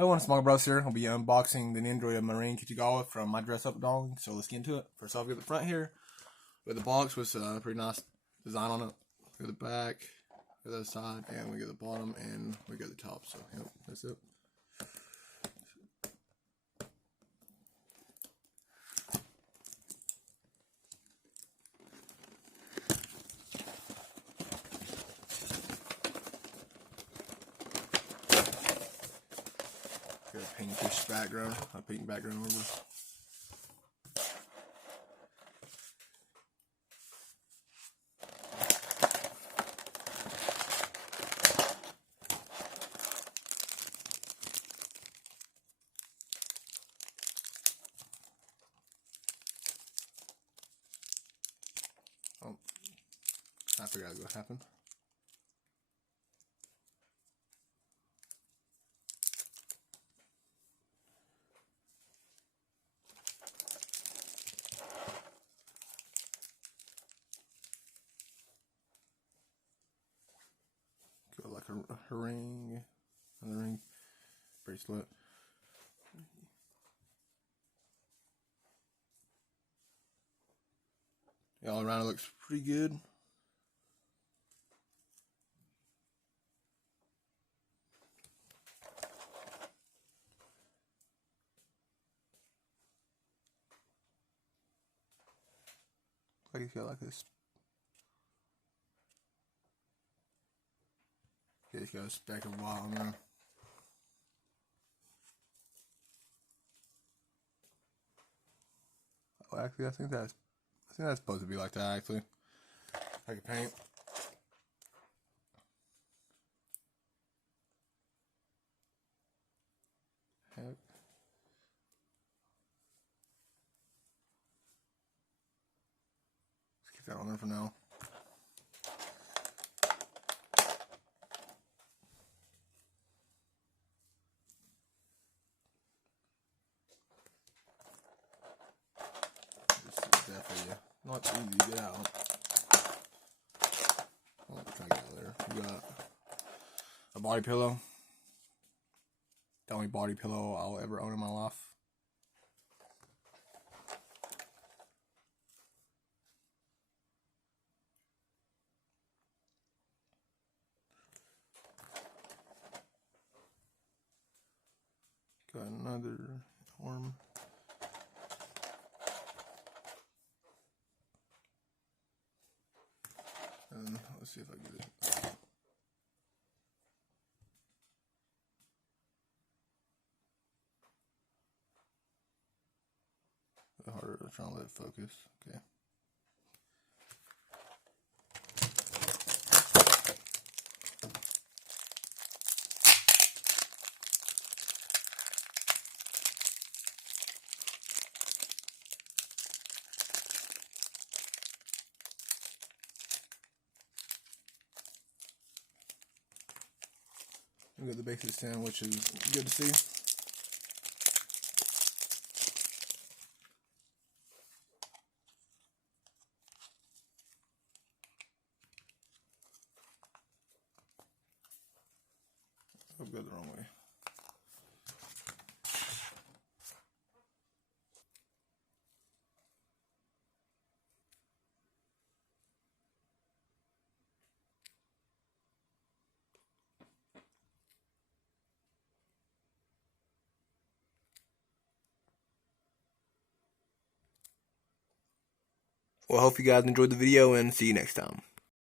Hello, Small Bros here. I'll be unboxing the Nendoroid Marine Kitagawa from My Dress Up Dog. So let's get into it. First off, we got the front here with the box with a pretty nice design on it. We got the back, we got the side, and we got the bottom, and we got the top. So yep, that's it. Got a pinkish background, a pink background over. Oh, I figured out what happened. Got like a ring, another ring, bracelet. Yeah, all around it looks pretty good. Like he's got like this. Yeah, he's got a stack of wire on there. Oh, actually, I think that's supposed to be like that. Actually, I can paint. Heck. Let's keep that on there for now. This is definitely not easy to get out. I'll try to get out of there. We got a body pillow. The only body pillow I'll ever own in my life. Got another arm. And let's see if I can get it. Harder to try and let it focus. Okay. We got the basic stand, which is good to see. I've got the wrong way. Well, I hope you guys enjoyed the video and see you next time.